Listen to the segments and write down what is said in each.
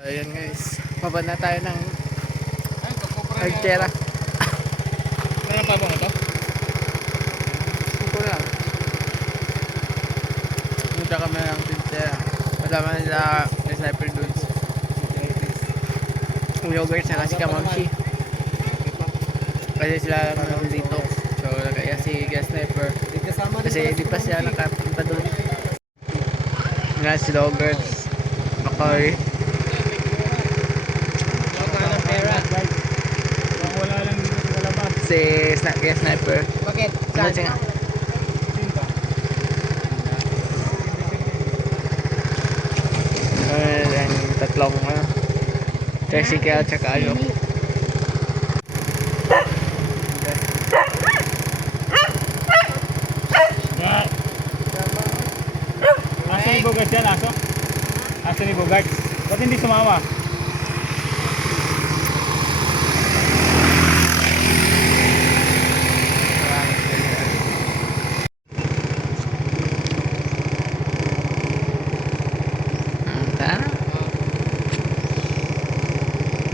Ayan guys, baba na tayo ng Argera. Ano pa bang ito? Ito lang. Punta kami ng Tintera. Kasama nila yung sniper dudes. Yung yogurt sa kasi kamamsi. Kasi sila lang naman dito. So kaya si sniper. Kasi di pa sila nakapunta doon. Nga si yogurt. Bakoy. Wala lang dito sa labas. Si sniper. Bakit? Ano siya nga? Ayan, tatlong tricycle tsaka ano. Asa ni Bogart yan, aso? Asa ni Bogart? Ba't hindi sumama?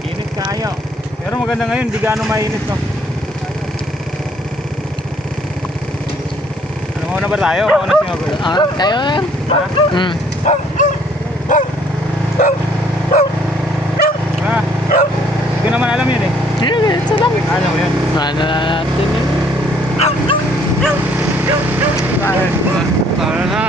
Init kayo. Pero maganda ngayon, hindi gaano mainit, no? Ano, mauna ba tayo? Mauna si Bogart? Tayo yan. Hindi ko naman alam yun eh. Ito lang. Ano yun? Ano natin yun? Para na.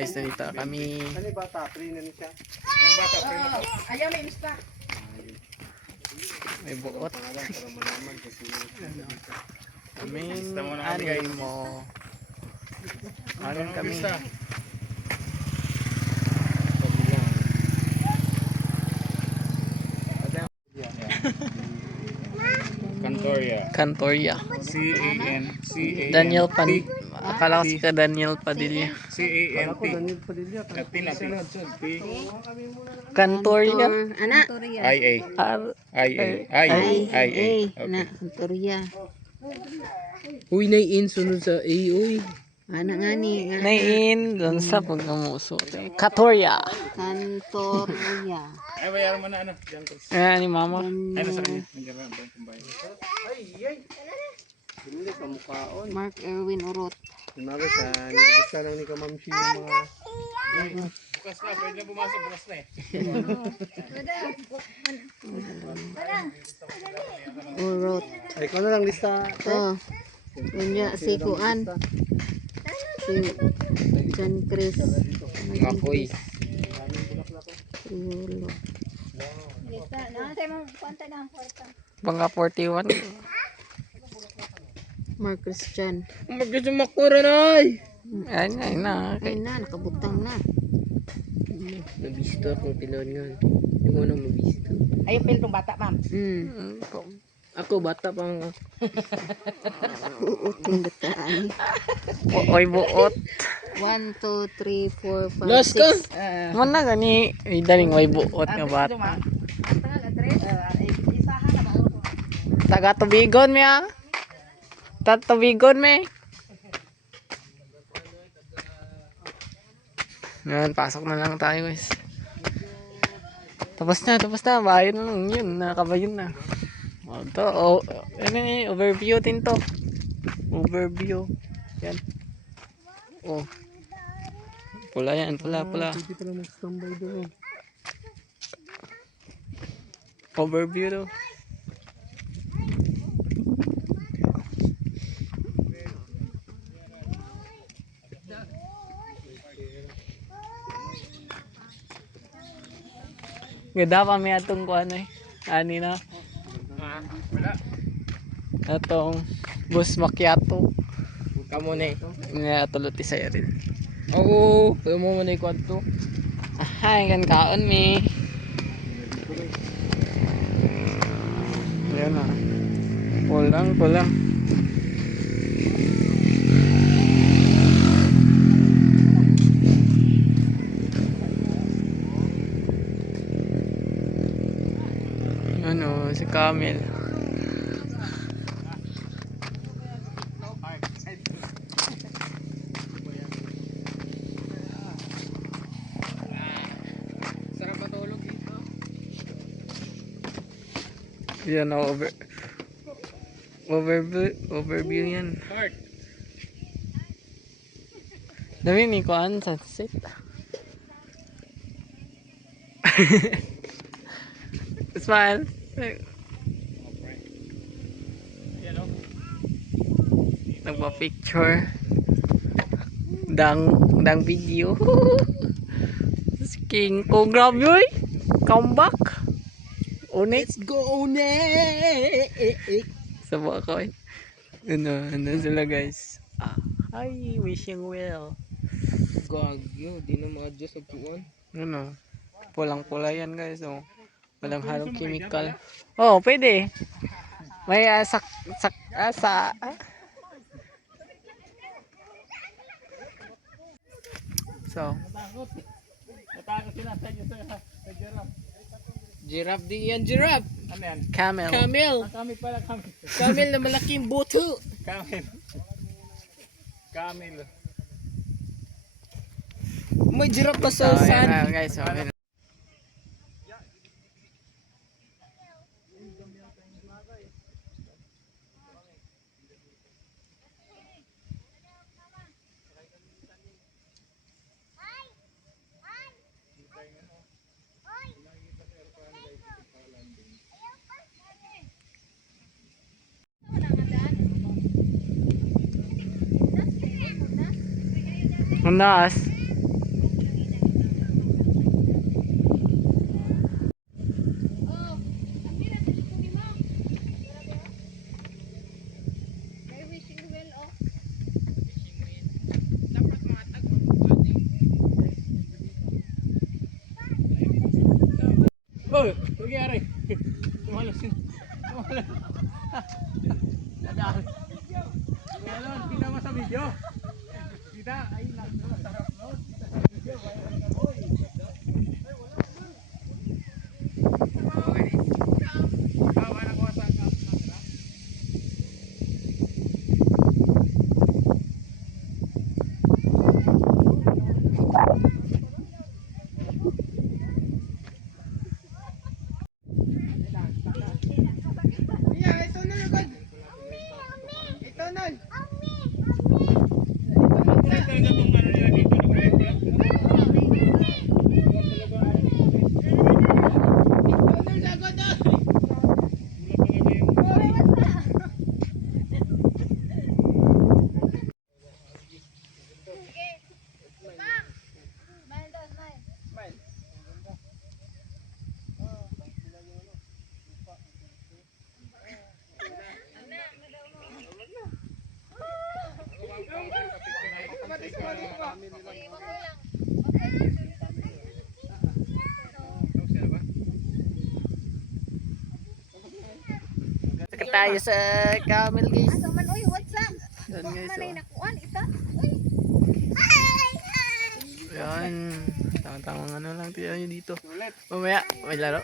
guys, nandito na kami. Ano yung bata? Free na siya. Yung bata, primo to. Ayaw, may lista. May buot. Para malaman kasi Kaming Lista mo na kami, guys. animo. Anin kami. Basta. Cantoria. Cantoria. C-A-N-C-A-N. Daniel Pan. Akala ko si ka Daniel Padilla. C-A-N-T. Daniel Padilla. At T. Cantoria. Anak. I-A. R. I-A. I-A. I-A. Anak, Victoria. Uy, nai-in, sunod sa A, uy. Anak nga ni. Nain. Doon sa pagkamuso. Cantoria. Cantoria. Ay, bayaran mo na ano. Diyan ko. Ayan ni mama. Ay, nasa kanya. Nandiyan ba ang kumbayan? Hindi ka mukhaon. Mark Erwin Urot. Sinabi sa nilibis ka lang ni Kamamsi yung mga... Bukas na. Pwede na pumasok. Bukas na eh. Urot. Ay, ikaw na lang lista. Oh. Kunya si Kuan. Si John Chris. Makoy. Triolo. Bangka 41. Mark Christian. Magkita makura na ay. Ayan na, yun na. Ay na, nakabutang na. Nabisto akong pinangan. Hindi mo nang mabisto. Ayun pil tong bata, ma'am. Ako, bata pang... Uot yung bataan. Oy, buot. 1, 2, 3, 4, 5, Last ka? 6. Mana gani. Ay, daling way buot nga bata. Taga tubigon mi ah. Tatubigon mi. Yan, pasok na lang tayo guys. Tapos na. Bayan na lang yun. Nakabayon na. O, ito. Oh, ano eh, overview din to. Overview. Yan. Oh. Pula yan, pula. Hindi pa lang mag-standby doon. Overview to. Ganda pa may atong kuan eh. Ani na. Wala. Atong bus macchiato. Kamu na eh. Nga tulot isaya rin. Ako, pwede mo muna yung kwanto. Ay, kan kaon mi. Yan na. Pulang. Ano, si Camel. Sarap matulog dito. Yan na overview yan. Start. Dami ni kuan sunset. Smile. Yan o. Nagpa-picture. Dang video. King Kong, grabe oy. Comeback. Unik. Let's go na! Sabo ako eh. Ano sila guys. Hi, wishing well. Gagyo, di na mga Diyos ang puwan. Ano? Pulang-pula yan guys. Oh. Walang halong chemical. Oh, pwede. May asa. So, Natakot sila sa giraffe. Giraffe din yan, giraffe! Ano yan? camel. Camel! Kami pala, kami. Camel na malaking buto! Camel. Camel. May giraffe pa So, sa yan sand! na guys. Okay na. Ang taas. Oh, nangyari. Tumalas yun. Tumalas. Nadaan. Ngayon, kita mo sa video. Kita, ay, sarap no? Kita sa video. Okay. Ikaw, parang kuha sa camera. Tayo sa camel guys. Man, uy, what's up? Yan guys. Manay Oh. nakuan, ita. Yan. Tama-tamang ano lang tayo dito. Mamaya, may laro.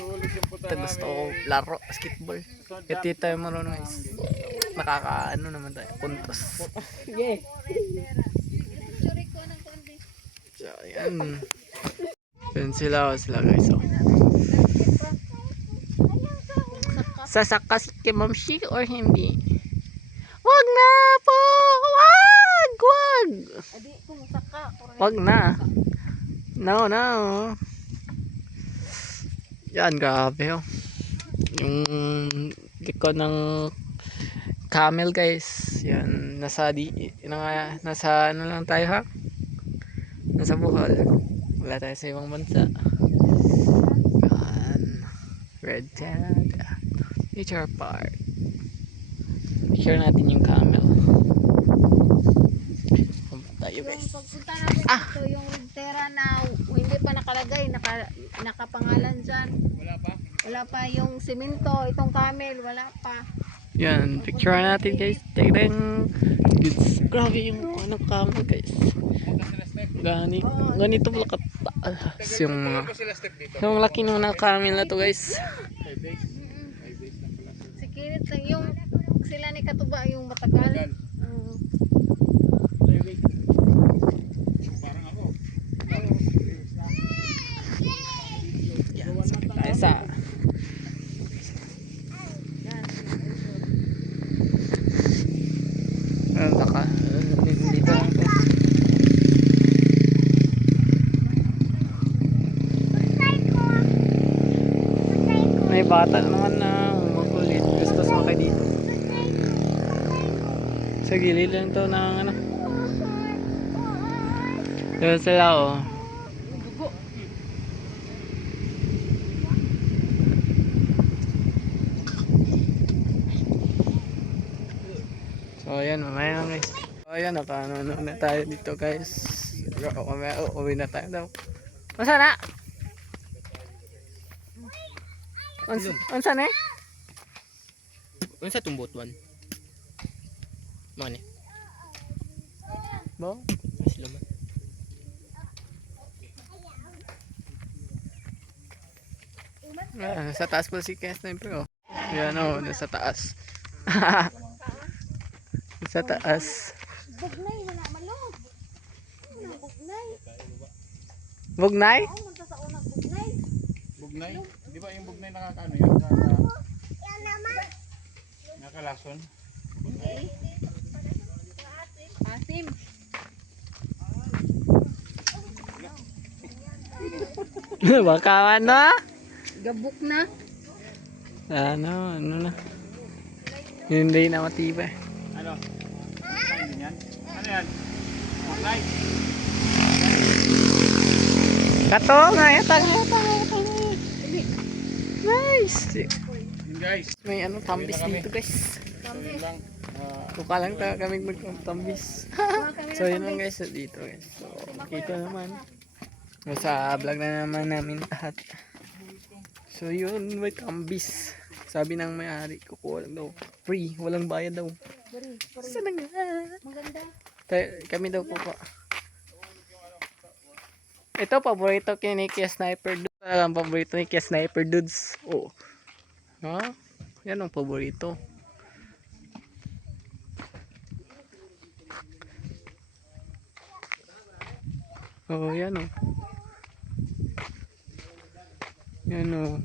Ito gusto ko laro, basketball. Ito tayo marunong guys. Nakakaano naman tayo, puntos. Sorry ko ng konti. So, yan. Yan sila guys. Oh. Sasakas kay Ma'am Shi or hindi? Wag na po! Wag! Adi, kung saka. Wag na. No. Yan, grabe oh. Yung liko ng camel guys. Yan, nasa ano lang tayo ha? Nasa Bohol. Wala tayo sa ibang bansa. Yan. Red Tent. Nature Park. Picture natin yung camel. Punta tayo guys. Pagpunta namin dito, yung Rintera na hindi pa nakalagay, nakapangalan dyan. Wala pa yung simento, itong camel, wala pa. Yan, picture natin guys. Tignan. Grabe yung ano camel guys. Ganito pala kataas yung mga yung laki nung na camel na to guys. Sikirit lang yung sila ni Katuba yung matagal. Yan, sakit tayo sa dito lang to. May bata naman na makulit. Gusto sumakay dito. Sa gilid lang to ng ano. Doon sila oh. So ayan, mamaya lang guys. So ayan, nakaano na tayo dito guys. Mamaya uwi na tayo daw. Masa na? Unsa na? Unsa tong botuan? Mane. Bo? Sila man. Sa taas pa si Kes na bro. Yan oh, nasa taas. Sa taas. Bugnay, wala malog. Bugnay. Bugnay? Punta sa unang bugnay. Bugnay? Di ba yung bugnay nakakaano yun? Nakalason? Asim. Baka ano? Gabuk na. Ano na. Hindi na matibay. Ano? Ano yan? Ano yan? Bugnay? Kato, ngayatang. Nice. Yun guys. May ano, tambis dito guys. Yun lang. Buka lang tayo kami magtambis. So yun lang guys, dito guys. So kita naman. Sa vlog na naman namin lahat. So yun, may tambis. Sabi ng may-ari, kukuha lang daw. Free, walang bayad daw. Bari, bari. Saan nga? Maganda. Kami daw po. Ito, paborito ni Kia Sniper Dudes. Ang paborito ni Kia Sniper Dudes. Oh. Ha? Yan ang paborito. Oh, yan oh. Yan oh.